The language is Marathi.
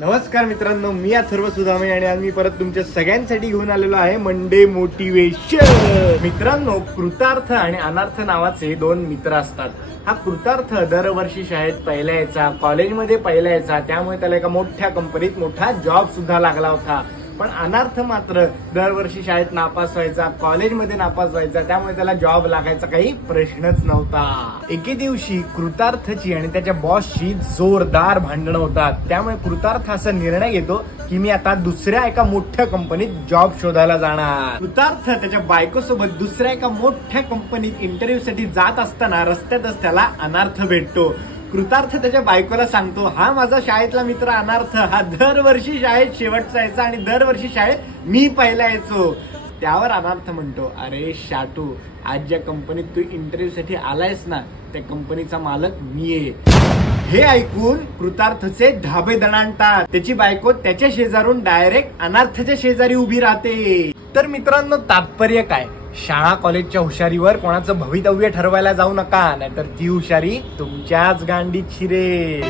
नमस्कार मित्रांनो, मी अथर्व सुदामे आणि आज मी परत तुमच्या सगळ्यांसाठी घेऊन आलेलो आहे मंडे मोटिवेशन। मित्रांनो, कृतार्थ आणि अनार्थ नावाचे दोन मित्र असतात। हा कृतार्थ दरवर्षी शाळेत पहिला यायचा, कॉलेजमध्ये पहिला यायचा, त्यामुळे त्याला एका मोठ्या कंपनीत मोठा जॉब सुद्धा लागला होता। पण अनार्थ मात्र दरवर्षी शाळेत नापास व्हायचा, कॉलेजमध्ये नापास व्हायचा, त्यामुळे त्याला जॉब लागायचा काही प्रश्नच नव्हता। एके दिवशी कृतार्थची आणि त्याच्या बॉसची जोरदार भांडणं होतात। त्यामुळे कृतार्थ असा निर्णय घेतो की मी आता दुसऱ्या एका मोठ्या कंपनीत जॉब शोधायला जाणार। कृतार्थ त्याच्या बायकोसोबत दुसऱ्या एका मोठ्या कंपनीत इंटरव्ह्यू साठी जात असताना रस्त्यातच त्याला अनार्थ भेटतो। कृतार्थ त्याच्या बायकोला सांगतो, हा माझा शाळेतला मित्र अनार्थ, हा दरवर्षी शाळेत शेवटचा यायचा आणि दरवर्षी शाळेत मी पहिला यायचो। त्यावर अनार्थ म्हणतो, अरे शाटू, आज ज्या कंपनीत तू इंटरव्ह्यू साठी आलायस ना, त्या कंपनीचा मालक मी आहे। हे ऐकून कृतार्थचे ढाबे दणाणतात। त्याची बायको त्याच्या शेजारून डायरेक्ट अनार्थच्या शेजारी उभी राहते। तर मित्रांनो, तात्पर्य काय? शाळा कॉलेजच्या हुशारीवर कोणाचं भवितव्य ठरवायला जाऊ नका, नाहीतर ती हुशारी तुमच्याच गांडीत शिरेल।